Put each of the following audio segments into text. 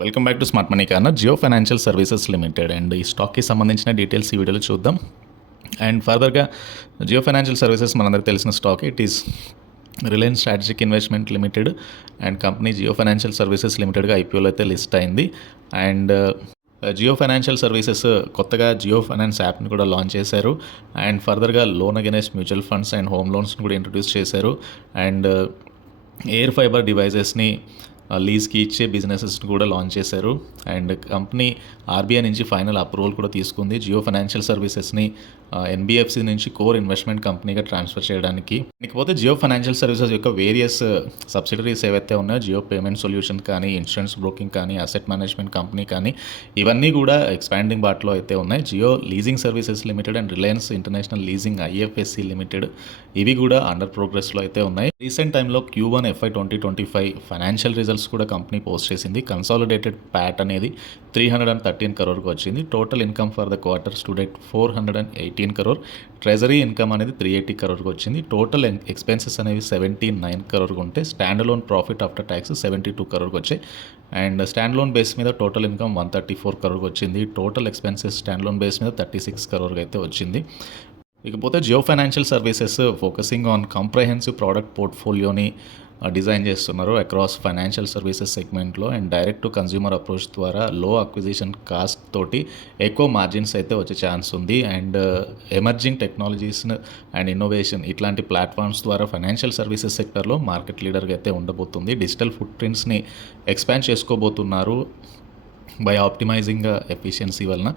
Welcome back to smart money corner. Jio financial services limited and ఈ స్టాక్కి సంబంధించిన details ఈ వీడియోలో చూద్దాం. అండ్ ఫర్దర్గా జియో ఫైనాన్షియల్ సర్వీసెస్ మనందరికీ తెలిసిన stock. It is Reliance strategic investment limited and company Jio financial services లిమిటెడ్గా ఐపీఓలో అయితే లిస్ట్ అయింది. అండ్ జియో ఫైనాన్షియల్ సర్వీసెస్ కొత్తగా జియో ఫైనాన్స్ యాప్ని కూడా లాంచ్ చేశారు. అండ్ ఫర్దర్గా loan against mutual funds and home లోన్స్ని కూడా ఇంట్రడ్యూస్ చేశారు. అండ్ ఎయిర్ ఫైబర్ డివైజెస్ని లీజ్కి ఇచ్చే బిజినెసెస్ని కూడా లాంచ్ చేశారు. అండ్ కంపెనీ ఆర్బీఐ నుంచి ఫైనల్ అప్రూవల్ కూడా తీసుకుంది జియో ఫైనాన్షియల్ సర్వీసెస్ని ఎన్బిఎఫ్సి నుంచి కోర్ ఇన్వెస్ట్మెంట్ కంపెనీగా ట్రాన్స్ఫర్ చేయడానికి. ఇకపోతే జియో ఫైనాన్షియల్ సర్వీసెస్ యొక్క వేరియస్ సబ్సిడరీస్ ఏవైతే ఉన్నాయో, జియో పేమెంట్ సొల్యూషన్ కానీ, ఇన్సూరెన్స్ బ్రోకింగ్ కానీ, అసెట్ మేనేజ్మెంట్ కంపెనీ కానీ, ఇవన్నీ కూడా ఎక్స్పాండింగ్ బాట్లో అయితే ఉన్నాయి. Jio leasing services limited and Reliance international leasing IFSC limited ఇవి కూడా అండర్ ప్రోగ్రెస్లో అయితే ఉన్నాయి. రీసెంట్ టైంలో Q1 FY 2025 ఫైనాన్షియల్ రిజల్ట్స్ కూడా కంపెనీ పోస్ట్ చేసింది. కన్సాలిడేటెడ్ ప్యాట్ అనేది 313 crore వచ్చింది. Total income for the quarter stood at 418 crore. Treasury income అనేది 380 crore వచ్చింది. టోటల్ ఎక్స్పెన్సెస్ అనేవి 79 crore ఉంటే standalone profit after tax 72 crore వచ్చాయి. అండ్ స్టాండ్ లోన్ బేస్ మీద టోటల్ ఇన్కమ్ 134 crore వచ్చింది. Total expenses standalone base మీద 36 crore అయితే వచ్చింది. ఇకపోతే Jio financial services focusing on comprehensive product పోర్ట్ఫోలియోని డిజైన్ చేస్తున్నారు అక్రాస్ ఫైనాన్షియల్ సర్వీసెస్ సెగ్మెంట్లో. And direct to consumer approach ద్వారా లో అక్విజిషన్ కాస్ట్ తోటి ఎక్కువ మార్జిన్స్ అయితే వచ్చే ఛాన్స్ ఉంది. And emerging technologies and innovation ఇట్లాంటి ప్లాట్ఫామ్స్ ద్వారా ఫైనాన్షియల్ సర్వీసెస్ సెక్టర్లో మార్కెట్ లీడర్గా అయితే ఉండబోతుంది. డిజిటల్ ఫుట్ ప్రింట్స్ని ఎక్స్పాండ్ చేసుకోబోతున్నారు బై ఆప్టిమైజింగ్ ఎఫిషియన్సీ వలన.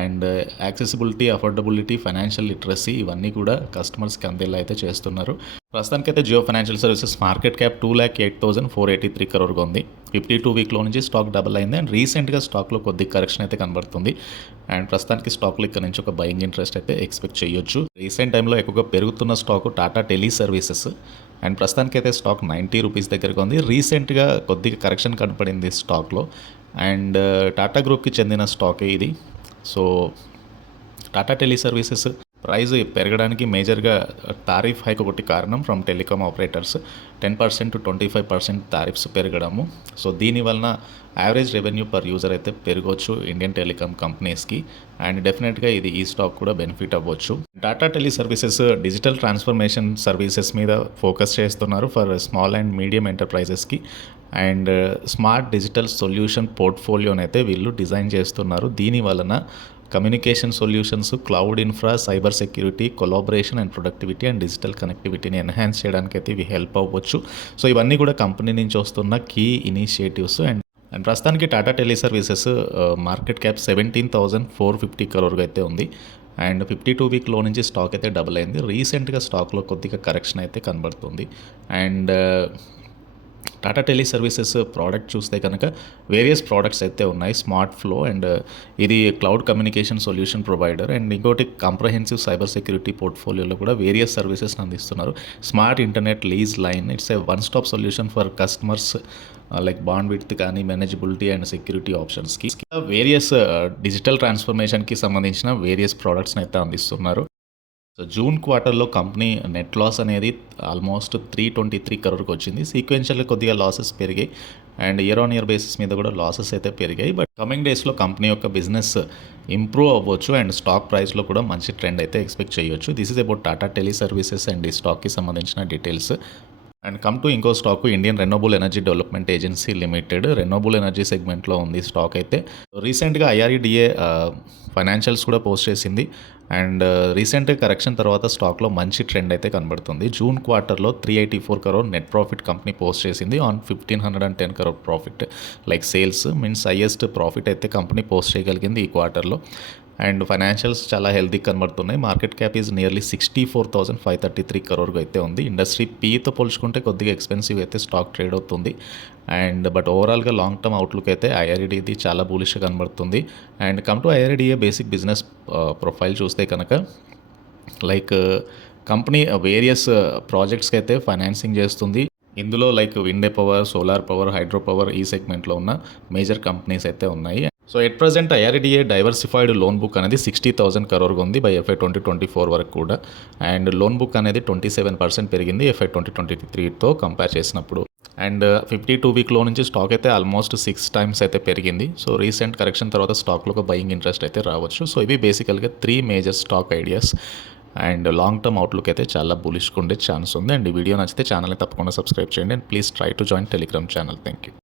And accessibility, affordability, financial literacy ఇవన్నీ కూడా కస్టమర్స్కి అందేలా అయితే చేస్తున్నారు. ప్రస్తుతానికైతే Jio financial services market cap 2,08,483 crore ఉంది. 52 వీక్లో నుంచి స్టాక్ డబుల్ అయింది. అండ్ రీసెంట్గా స్టాక్లో కొద్ది కరెక్షన్ అయితే కనబడుతుంది. అండ్ ప్రస్తుతానికి స్టాక్లో ఇక్కడ నుంచి ఒక బయింగ్ ఇంట్రెస్ట్ అయితే ఎక్స్పెక్ట్ చేయొచ్చు. రీసెంట్ టైంలో ఎక్కువగా పెరుగుతున్న stock Tata tele services. And ప్రస్తుతానికి అయితే స్టాక్ 90 రూపీస్ దగ్గరగా ఉంది. రీసెంట్గా కొద్దిగా కరెక్షన్ కనపడింది స్టాక్లో. అండ్ టాటా గ్రూప్కి చెందిన స్టాకే ఇది. So Tata tele services services పెరగడానికి మేజర్గా టారిఫ్ హైక్ ఒకటి కారణం from telecom operators. 10% to 25% tariffs పెరగడము. సో దీనివలన యావరేజ్ రెవెన్యూ పర్ యూజర్ అయితే పెరగవచ్చు ఇండియన్ టెలికామ్ కంపెనీస్కి. అండ్ డెఫినెట్గా ఇది ఈ స్టాక్ కూడా బెనిఫిట్ అవ్వచ్చు. Tata tele Services digital transformation services మీద ఫోకస్ చేస్తున్నారు ఫర్ స్మాల్ అండ్ మీడియం ఎంటర్ప్రైజెస్కి. అండ్ స్మార్ట్ డిజిటల్ సొల్యూషన్ పోర్ట్ఫోలియోని అయితే వీళ్ళు డిజైన్ చేస్తున్నారు. దీని వలన communication solutions, cloud infra, cyber security, collaboration and productivity and digital కనెక్టివిటీని ఎన్హాన్స్ చేయడానికి అయితే ఇవి హెల్ప్ అవ్వచ్చు. సో ఇవన్నీ కూడా కంపెనీ నుంచి వస్తున్న కీ ఇనిషియేటివ్స్. అండ్ ప్రస్తుతానికి Tata tele services market cap 17,450 crore అయితే ఉంది. అండ్ 52 వీక్లో నుంచి స్టాక్ అయితే డబుల్ అయింది. రీసెంట్గా స్టాక్లో కొద్దిగా కరెక్షన్ అయితే కనబడుతుంది. And Tata tele services product చూస్తే కనుక వేరియస్ ప్రోడక్ట్స్ అయితే ఉన్నాయి. స్మార్ట్ ఫ్లో అండ్ ఇది cloud communication solution provider. And ఇంకోటి కాంప్రహెన్సివ్ సైబర్ సెక్యూరిటీ పోర్ట్ఫోలియోలో కూడా వేరియస్ సర్వీసెస్ని అందిస్తున్నారు. Smart internet lease line, it's a one stop solution for customers like bond width కానీ, మేనేజబిలిటీ and security ఆప్షన్స్కి. Various digital ట్రాన్స్ఫర్మేషన్కి సంబంధించిన various ప్రోడక్ట్స్ని అయితే అందిస్తున్నారు. So June క్వార్టర్లో company net loss అనేది almost 323 crore వచ్చింది. సీక్వెన్షియల్గా కొద్దిగా లాసెస్ పెరిగాయి and year on year basis మీద కూడా లాసెస్ అయితే పెరిగాయి. బట్ కమింగ్ డేస్లో కంపెనీ యొక్క బిజినెస్ ఇంప్రూవ్ అవ్వచ్చు అండ్ స్టాక్ ప్రైస్లో కూడా మంచి ట్రెండ్ అయితే ఎక్స్పెక్ట్ చేయొచ్చు. This is about Tata tele services and ఈ స్టాక్కి సంబంధించిన డీటెయిల్స్. అండ్ కమ్ టు ఇంకో stock, Indian renewable energy development agency limited. Renewable energy సెగ్మెంట్లో ఉంది స్టాక్ అయితే. రీసెంట్గా IREDA ఫైనాన్షియల్స్ కూడా పోస్ట్ చేసింది. అండ్ రీసెంట్ కరెక్షన్ తర్వాత స్టాక్లో మంచి ట్రెండ్ అయితే కనబడుతుంది. జూన్ క్వార్టర్లో 384 crore net profit company post చేసింది on 1,510 crore profit. Like sales means highest profit అయితే కంపెనీ పోస్ట్ చేయగలిగింది ఈ క్వార్టర్లో. అండ్ ఫైనాన్షియల్స్ చాలా హెల్తీ కనబడుతున్నాయి. Market cap is nearly 64,533 crore అయితే ఉంది. ఇండస్ట్రీ పీతో పోల్చుకుంటే కొద్దిగా ఎక్స్పెన్సివ్ అయితే స్టాక్ ట్రేడ్ అవుతుంది. అండ్ బట్ ఓవరాల్గా లాంగ్ టర్మ్ అవుట్లుక్ అయితే IREDA చాలా బులిష్గా కనబడుతుంది. And come to IREDA basic business profile చూస్తే కనుక లైక్ కంపెనీ వేరియస్ ప్రాజెక్ట్స్కి అయితే ఫైనాన్సింగ్ చేస్తుంది. ఇందులో like wind power, solar power, hydro power ఈ సెగ్మెంట్లో ఉన్న మేజర్ కంపెనీస్ అయితే ఉన్నాయి. So at present IREDA diversified loan book అనేది 60,000 crore ఉంది బై FY 2024 వరకు కూడా. అండ్ లోన్ బుక్ అనేది 27% పెరిగింది FY 2023తో కంపేర్ చేసినప్పుడు. అండ్ 52 వీక్లో నుంచి స్టాక్ అయితే ఆల్మోస్ట్ 6 టైమ్స్ అయితే పెరిగింది. సో రీసెంట్ కరెక్షన్ తర్వాత స్టాక్లో ఒక బయింగ్ ఇంట్రెస్ట్ అయితే రావచ్చు. సో ఇవి బేసికల్గా 3 major stock ideas. And long term outlook అయితే చాలా బులిష్గా ఉండే ఛాన్స్ ఉంది. అండ్ ఈ వీడియో నచ్చితే ఛానల్ని తప్పకుండా సబ్స్క్రైబ్ చేయండి. And please try to join Telegram channel. Thank you.